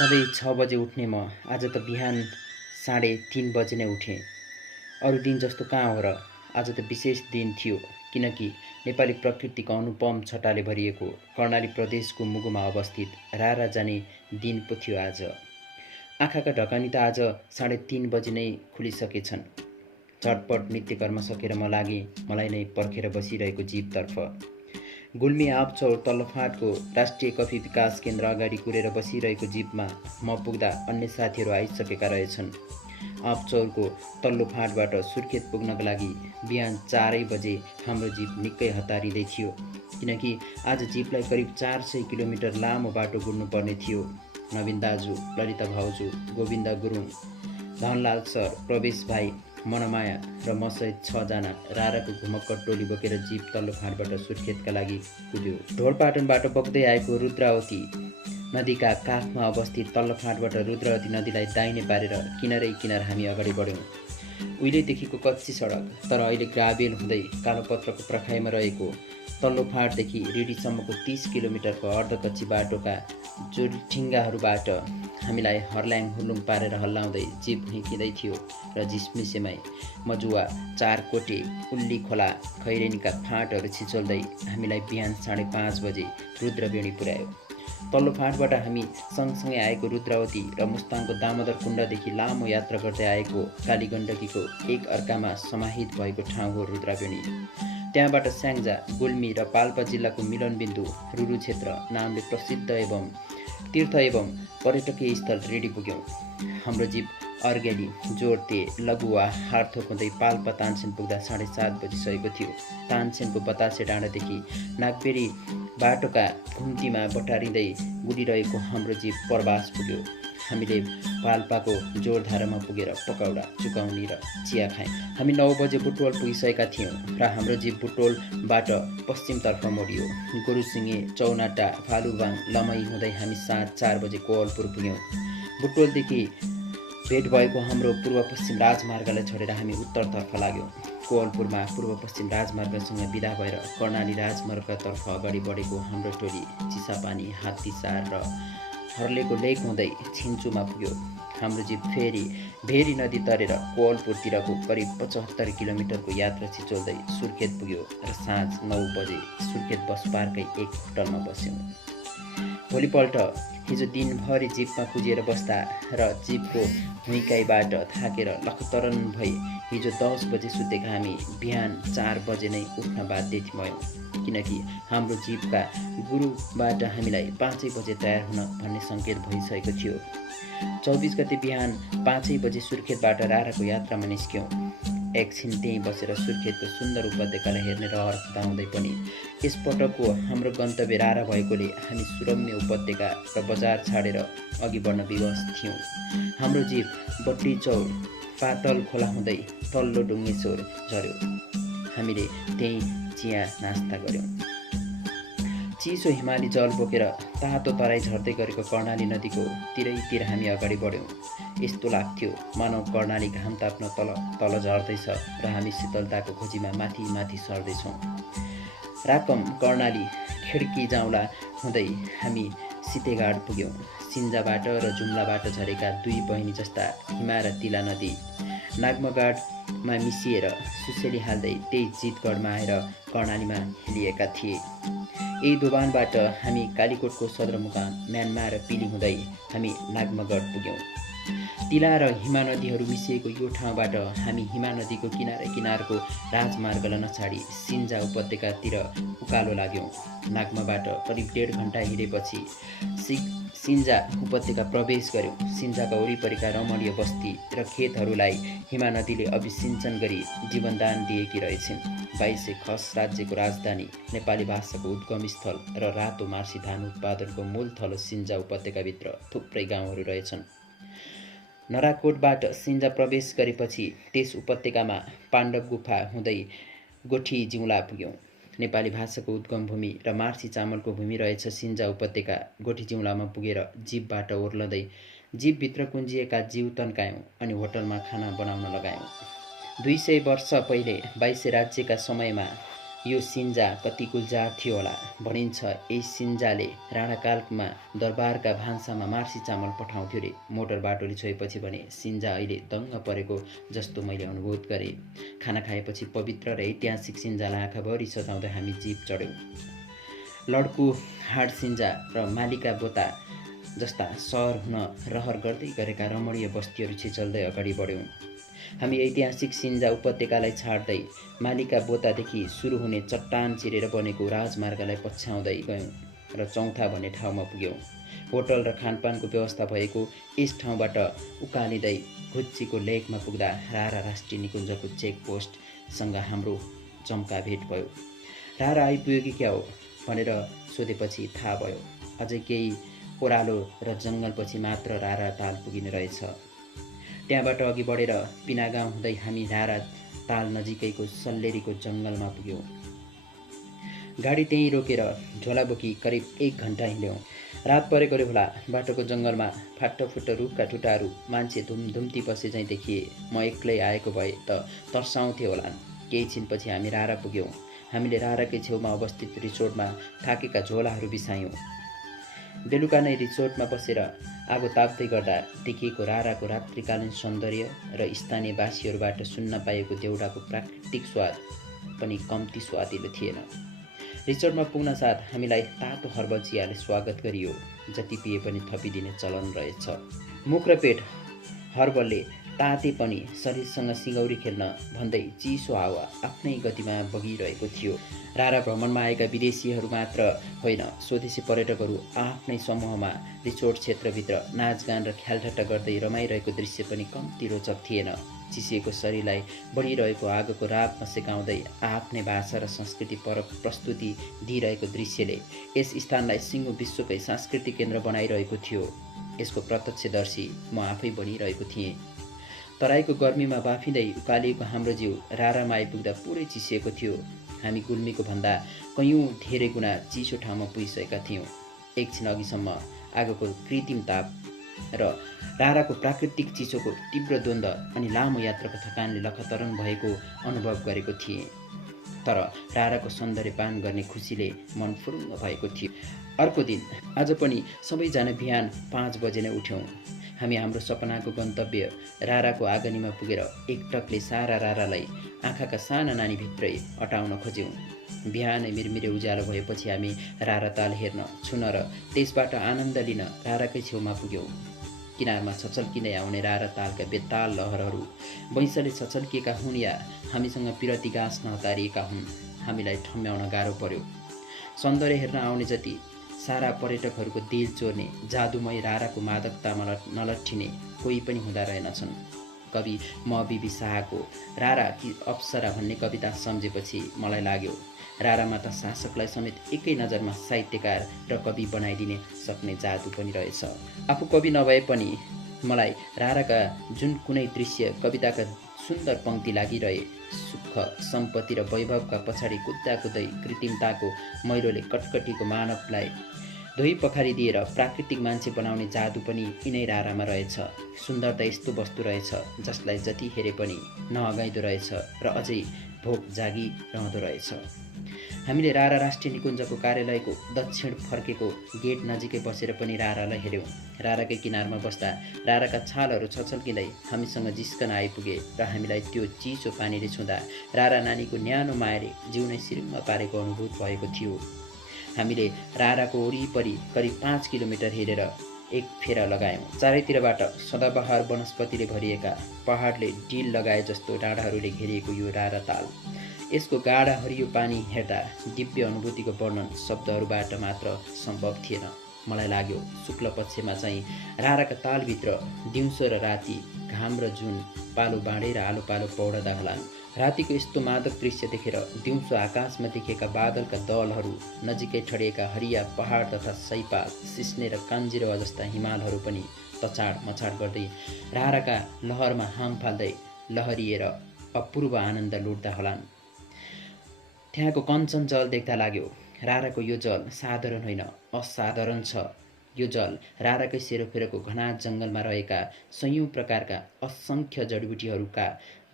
सधैँ 6 बजे उठ्ने म आज त बिहान 3:30 बजे नै उठेँ। अरू दिन जस्तो कहाँ हो र? आज त विशेष दिन थियो किनकि नेपाली प्रकृतिको अनुपम छटाले भरिएको कर्णाली प्रदेशको मुगुमा अवस्थित रारा जाने दिन पो थियो आज। आँखाका ढकानी त आज 3:30 बजे नै खुलिसकेछन्। झटपट नित्यकर्म सकेर म लागेँ मलाई नै पर्खेर बसिरहेको जीपतर्फ। गुल्मी आपचौर तल्लो फाँटको राष्ट्रिय कफी विकास केन्द्र अगाडि कुरेर बसिरहेको जीपमा म पुग्दा अन्य साथीहरू आइसकेका रहेछन्। आपचौरको तल्लो फाँटबाट सुर्खेत पुग्नका लागि बिहान 4 बजे हाम्रो जीप निकै हतारिँदै थियो किनकि आज जीपलाई करिब 400 किलोमिटर लामो बाटो गुड्नुपर्ने थियो। नवीन दाजु, ललिता भाउजू, गोविन्द गुरुङ, धनलाल सर, प्रवेश भाइ, मनमाया र मसहित 6 जना राराको घुमक्कड टोली बोकेर जीप तल्लो फाँटबाट सुर्खेतका लागि कुद्यो। ढोरपाटनबाट बग्दै आएको रुद्रावती नदीका काखमा अवस्थित तल्लो फाँटबाट रुद्रावती नदीलाई दाहिने पारेर किनारै किनार हामी अगाडि बढ्यौँ। उहिलेदेखिको कच्ची सडक तर अहिले ग्राभेल हुँदै कालोपत्रको प्रखाइमा रहेको तल्लो फाँटदेखि रिडीसम्मको 30 किलोमिटरको अर्धकच्ची बाटोका जोरीठिङ्गाहरूबाट हामीलाई हर्ल्याङ हुर्लुङ पारेर हल्लाउँदै जीप हिँकिँदै थियो र झिसमिसेमै मजुवा, चारकोटे, उल्ली खोला, खैरेनीका फाँटहरू छिचोल्दै हामीलाई बिहान 5:30 बजे रुद्रवेणी पुर्यायो। तल्लो फाँटबाट हामी सँगसँगै आएको रुद्रावती र मुस्ताङको दामोदर कुण्डदेखि लामो यात्रा गर्दै आएको कालीगण्डकीको एक अर्कामा समाहित भएको ठाउँ हो रुद्रवेणी। त्यहाँबाट स्याङ्जा, गुल्मी र पाल्पा जिल्लाको मिलनबिन्दु रुरु क्षेत्र नामले प्रसिद्ध एवं तीर्थ एवं पर्यटकीय स्थल रेडी पुग्यौँ। हाम्रो जीप अर्गेली, जोर्ते, लघुवा, हार्थोक हुँदै पाल्पा तानसेन पुग्दा 7:30 बजिसकेको थियो। तानसेनको बतासे डाँडादेखि नागबेरी बाटोका घुम्तीमा बटारिँदै गुडिरहेको हाम्रो जीप परबास पुग्यो। हामीले पाल्पाको जोरधारामा पुगेर पकौडा, चुकौनी र चिया खायौँ। हामी 9 बजे बुटवल पुगिसकेका थियौँ र हाम्रो जीप बुटवलबाट पश्चिमतर्फ मोडियो। गुरुसिङे, चौनाटा, भालुबाङ, लमही हुँदै हामी 4 बजे कोवलपुर पुग्यौँ। बुटवलदेखि भेट भएको हाम्रो पूर्व पश्चिम राजमार्गलाई छोडेर हामी उत्तरतर्फ लाग्यौँ। कोवलपुरमा पूर्व पश्चिम राजमार्गसँग विदा भएर कर्णाली राजमार्गतर्फ अगाडि बढेको हाम्रो टोली चिसापानी, हात्तीसार र हर्लेको लेक हुँदै छिन्चुमा पुग्यो। हाम्रो जीप फेरि भेरी नदी तरेर कोवलपुरतिरको करिब 75 किलोमिटरको यात्रा छिचोल्दै सुर्खेत पुग्यो र साँझ 9 बजे सुर्खेत बस पार्ककै एक होटलमा बस्यौँ। भोलिपल्ट हिजो दिनभरि जीपमा कुजिएर बस्दा र जीपको हुइकाइबाट थाकेर लखतरन भई हिजो 10 बजे सुतेका हामी बिहान 4 बजे नै उठ्न बाध्य भयौँ किनकि हाम्रो जीपका गुरुबाट हामीलाई 5 बजे तयार हुन भन्ने सङ्केत भइसकेको थियो। 24 गते बिहान 5 बजे सुर्खेतबाट राराको यात्रामा निस्क्यौँ। एकछिन त्यहीँ बसेर सुर्खेतको सुन्दर उपत्यकालाई हेर्ने रहर खुदाउँदै पनि यसपटकको हाम्रो गन्तव्य रारा भएकोले हामी सुरम्य उपत्यका र बजार छाडेर अघि बढ्न विवश थियौँ। हाम्रो जीप बट्टीचौर पातल खोला हुँदै तल्लो डुङ्गेश्वर झर्यो। हामीले त्यहीँ चिया नास्ता गऱ्यौँ। चिसो हिमाली जल बोकेर तातो तराई झर्दै गरेको कर्णाली नदीको तिरैतिर हामी अगाडि बढ्यौँ। यस्तो लाग्थ्यो मानव कर्णाली घाम ताप्न तल झर्दैछ र हामी शीतलताको खोजीमा माथि माथि सर्दैछौँ। राकम, कर्णाली, खिड्की जाउँला हुँदै हामी सितेगाड पुग्यौँ। सिन्जाबाट र जुम्लाबाट झरेका दुई बहिनी जस्ता हिमा र तिला नदी नागमगाडमा मिसिएर सुसेली हाल्दै त्यही जितगढमा आएर कर्णालीमा हिलिएका थिए। यही दोभानबाट हामी कालीकोटको सदरमुकाम म्यानमा र पिली हुँदै हामी नागमगढ पुग्यौँ। तिला र हिमा नदीहरू मिसिएको यो ठाउँबाट हामी हिमा नदीको किनारको राजमार्गलाई नछाडी सिन्जा उपत्यकातिर उकालो लाग्यौँ। नागमाबाट करिब 1.5 घन्टा हिँडेपछि सिन्जा उपत्यका प्रवेश गऱ्यौँ। सिन्जाका वरिपरिका रमणीय बस्ती र खेतहरूलाई हिमा नदीले अभिसिञ्चन गरी जीवनदान दिएकी रहेछिन्। 2200 खस राज्यको राजधानी, नेपाली भाषाको उद्गम स्थल र रातो मार्सी धान उत्पादनको मूल थलो सिन्जा उपत्यकाभित्र थुप्रै गाउँहरू रहेछन्। नराकोटबाट सिन्जा प्रवेश गरेपछि त्यस उपत्यकामा पाण्डव गुफा हुँदै गोठी जिउँला पुग्यौँ। नेपाली भाषाको उद्गम भूमि र मार्सी चामलको भूमि रहेछ सिन्जा उपत्यका। गोठी जिउँलामा पुगेर जीपबाट ओर्लँदै जीपभित्र कुन्जिएका जीव तन्कायौँ अनि होटलमा खाना बनाउन लगायौँ। 200 वर्ष पहिले 2200 राज्यका समयमा यो सिन्जा कति गुल्जार थियो होला। भनिन्छ यही सिन्जाले राणाकालमा दरबारका भान्सामा मार्सी चामल पठाउँथ्यो रे। मोटर बाटोले छोएपछि भने सिन्जा अहिले दङ्ग परेको जस्तो मैले अनुभूत गरेँ। खाना खाएपछि पवित्र र ऐतिहासिक सिन्जालाई आँखाभरि सजाउँदै हामी जीप चढ्यौँ। लड्कु हाड सिन्जा र मालिका बोता जस्ता सहर हुन रहर गर्दै गरेका रमणीय बस्तीहरू छिचल्दै अगाडि बढ्यौँ। हामी ऐतिहासिक सिन्जा उपत्यकालाई छाड्दै मालिका बोतादेखि सुरु हुने चट्टान चिरेर बनेको राजमार्गलाई पछ्याउँदै गयौँ र चौथा भन्ने ठाउँमा पुग्यौँ। होटल र खानपानको व्यवस्था भएको यस ठाउँबाट उकालिँदै घुच्चीको लेकमा पुग्दा रारा राष्ट्रिय निकुञ्जको चेकपोस्टसँग हाम्रो जम्का भेट भयो। रारा आइपुग्यो कि क्या हो भनेर सोधेपछि थाहा भयो अझै केही ओह्रालो र जङ्गलपछि मात्र रारा ताल पुगिने रहेछ। त्यहाँबाट अघि बढेर पिनागाउँ हुँदै हामी रारा ताल नजिकैको सल्लेरीको जङ्गलमा पुग्यौँ। गाडी त्यहीँ रोकेर झोला बोकी करिब 1 घन्टा हिँड्यौँ। रात परेको रे होला। बाटोको जङ्गलमा फाटफुट्ट रुखका टुटाहरू मान्छे धुमधुम्ती बसे झैँ देखिए। म एक्लै आएको भए त तर्साउँथे होलान्। केही छिनपछि हामी रारा पुग्यौँ। हामीले राराकै छेउमा अवस्थित रिसोर्टमा थाकेका झोलाहरू बिसायौँ। बेलुका नै रिसोर्टमा बसेर आगो ताप्दै गर्दा देखिएको राराको रात्रिकालीन सौन्दर्य र स्थानीयवासीहरूबाट सुन्न पाएको देउडाको प्राकृतिक स्वाद पनि कम्ती स्वादिलो थिएन। रिसोर्टमा पुग्न साथ हामीलाई तातो हर्बल चियाले स्वागत गरियो। जति पिए पनि थपिदिने चलन रहेछ। मुख र पेट हर्बलले ताते पनि शरीरसँग सिगौरी खेल्न भन्दै चिसो हावा आफ्नै गतिमा बगिरहेको थियो। रारा भ्रमणमा आएका विदेशीहरू मात्र होइन, स्वदेशी पर्यटकहरू आफ्नै समूहमा रिसोर्ट क्षेत्रभित्र नाचगान र ख्यालठट्टा गर्दै रमाइरहेको दृश्य पनि कम्ती रोचक थिएन। चिसिएको शरीरलाई बढिरहेको आगोको रापमा सेकाउँदै आफ्नै भाषा र संस्कृति परक प्रस्तुति दिइरहेको दृश्यले यस स्थानलाई सिङ्गो विश्वकै सांस्कृतिक केन्द्र बनाइरहेको थियो। यसको प्रत्यक्षदर्शी म आफै बनिरहेको थिएँ। तराईको गर्मीमा बाफिँदै उकालिएको हाम्रो जिउ रारामा आइपुग्दा पुरै चिसिएको थियो। हामी गुल्मीको भन्दा कयौँ धेरै गुणा चिसो ठाउँमा पुगिसकेका थियौँ। एकछिन अघिसम्म आगोको कृत्रिम ताप र राराको प्राकृतिक चिसोको तीव्र द्वन्द्व अनि लामो यात्राको थकानले लखतरन भएको अनुभव गरेको थिएँ। तर राराको सौन्दर्य पान गर्ने खुसीले मन फुरुङ्ग भएको थियो। अर्को दिन आज पनि सबैजना बिहान 5 बजे नै उठ्यौँ। हामी हाम्रो सपनाको गन्तव्य राराको आँगनीमा पुगेर एकटकले सारा रारालाई आँखाका साना नानीभित्रै अटाउन खोज्यौँ। बिहानै मिरमिरे उज्यालो भएपछि हामी रारा ताल हेर्न, छुन र त्यसबाट आनन्द लिन राराकै छेउमा पुग्यौँ। किनारमा छचल्किँदै आउने रारा तालका बेताल लहरहरू वैंशले छचल्किएका हुन् या हामीसँग पिरती गाँस्न हतारिएका हुन्, हामीलाई ठम्म्याउन गाह्रो पर्यो। सौन्दर्य हेर्न आउने जति सारा पर्यटकहरूको दिल चोर्ने जादुमय राराको मादकतामा नलट्ठिने कोही पनि हुँदा रहेनछन्। कवि म बिबी शाहको रारा कि अप्सरा भन्ने कविता सम्झेपछि मलाई लाग्यो रारामा त शासकलाई समेत एकै नजरमा साहित्यकार र कवि बनाइदिने सक्ने जादु पनि रहेछ। आफू कवि नभए पनि मलाई राराका जुन कुनै दृश्य कविताका सुन्दर पङ्क्ति लागिरहे, सुख सम्पत्ति र वैभवका पछाडि कुद्दै कृत्रिमताको मैलोले कटकटीको मानवलाई धोइ पखारी दिएर प्राकृतिक मान्छे बनाउने जादु पनि यिनै रारामा रहेछ। सुन्दरता यस्तो वस्तु रहेछ जसलाई जति हेरे पनि नअगाइदो रहेछ र अझै भोक जागिरहँदो रहेछ। हामीले रारा राष्ट्रिय निकुञ्जको कार्यालयको दक्षिण फर्केको गेट नजिकै बसेर पनि रारालाई हेऱ्यौँ। राराकै किनारमा बस्दा राराका छालहरू छचल्किँदै हामीसँग जिस्कन आइपुगे र हामीलाई त्यो चिसो पानीले छुँदा रारा नानीको न्यानो मायाले जिउ नै सिरुम्म पारेको अनुभूत भएको थियो। हामीले राराको वरिपरि करिब 5 किलोमिटर हिँडेर एक फेरा लगायौँ। चारैतिरबाट सदाबहार वनस्पतिले भरिएका पहाडले डिल लगाए जस्तो डाँडाहरूले घेरिएको यो रारा ताल, यसको गाढा हरियो पानी हेर्दा दिव्य अनुभूतिको वर्णन शब्दहरूबाट मात्र सम्भव थिएन। मलाई लाग्यो शुक्ल पक्षमा चाहिँ राराका तालभित्र दिउँसो र राति घाम र जुन पालो बाँडेर आलो पालो पौडदा होलान्। रातिको यस्तो मादक दृश्य देखेर दिउँसो आकाशमा देखेका बादलका दलहरू, नजिकै ठडिएका हरिया पहाड तथा सैपाल, सिस्ने र कान्जिरवा जस्ता हिमालहरू पनि तचाड मचाड गर्दै राराका लहरमा हाम फाल्दै लहरिएर अपूर्व आनन्द लुट्दा होलान्। त्यहाँको कञ्चन जल देख्दा लाग्यो राराको यो जल साधारण होइन, असाधारण छ। यो जल राराकै सेरोफेरोको घना जङ्गलमा रहेका सयौँ प्रकारका असङ्ख्य जडीबुटीहरूका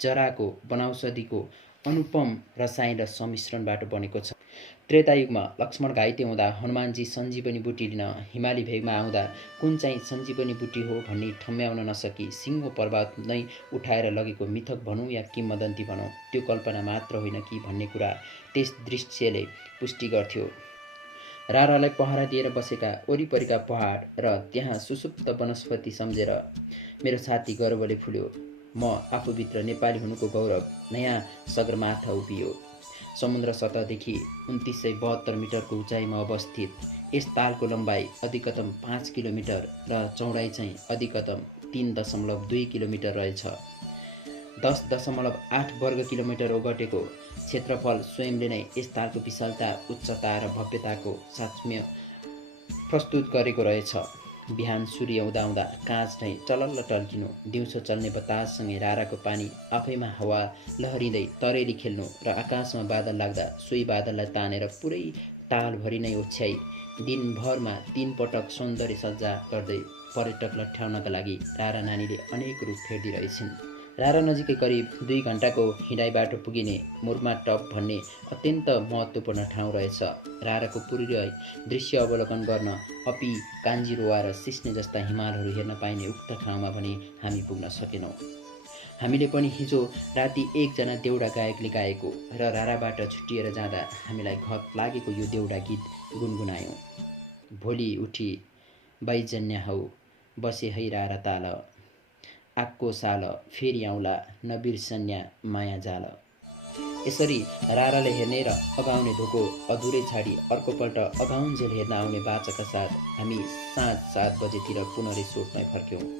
जराको, वनौषधिको अनुपम रसायन र सम्मिश्रणबाट बनेको छ। त्रेतायुगमा लक्ष्मण घाइते हुँदा हनुमानजी सञ्जीवनी बुटी लिन हिमाली भेगमा आउँदा कुन चाहिँ सञ्जीवनी बुटी हो भन्ने ठम्म्याउन नसकी सिंह पर्वत नै उठाएर लगेको मिथक भनौँ या किम्वदन्ती भनौँ, त्यो कल्पना मात्र होइन कि भन्ने कुरा त्यस दृश्यले पुष्टि गर्थ्यो। रारालाई पहरा दिएर बसेका वरिपरिका पहाड र त्यहाँ सुसुप्त वनस्पति सम्झेर मेरो छाती गर्वले फुल्यो। म आफूभित्र नेपाली हुनुको गौरव नयाँ सगरमाथा उभियो। समुद्र सतहदेखि 2972 मिटरको उचाइमा अवस्थित यस तालको लम्बाइ अधिकतम 5 किलोमिटर र चौडाइ चाहिँ अधिकतम 3.2 किलोमिटर रहेछ। 10.8 वर्ग किलोमिटर ओगटेको क्षेत्रफल स्वयंले नै यस तालको विशालता, उच्चता र भव्यताको साक्ष्य प्रस्तुत गरेको रहेछ। बिहान सूर्य उदाउँदा काँच नै चलल्ल टल्किनु, दिउँसो चल्ने बताससँगै राराको पानी आफैमा हावा लहरिँदै तरेली खेल्नु र आकाशमा बादल लाग्दा सोही बादललाई तानेर पुरै तालभरि नै ओछ्याई दिनभरमा 3 पटक सौन्दर्य सज्जा गर्दै पर्यटक लट्ठ्याउनका लागि रारा नानीले अनेक रूप फेर्दिरहेछिन्। रारा नजिकै करिब 2 घण्टाको हिँडाइबाट पुगिने मुर्मा टप भन्ने अत्यन्त महत्त्वपूर्ण ठाउँ रहेछ। राराको पूर्वीय दृश्य अवलोकन गर्न अपी, कान्जिरोवा र सिस्ने जस्ता हिमालहरू हेर्न पाइने उक्त ठाउँमा भने हामी पुग्न सकेनौँ। हामीले पनि हिजो राति एकजना देउडा गायकले गाएको र राराबाट छुट्टिएर जाँदा हामीलाई घत लागेको यो देउडा गीत गुनगुनायौँ। भोलि उठी बैजन्य हौ बसे है रारा ताल, आक्को साल फेरि आउँला नबिर्सन्या माया जाल। यसरी राराले हेर्ने र अगाउने धोको अधुरै छाडी अर्कोपल्ट अगाउन्जेल हेर्न आउने बाचाका साथ हामी साँझ 7 बजेतिर पुनः रिसोर्टमै फर्क्यौँ।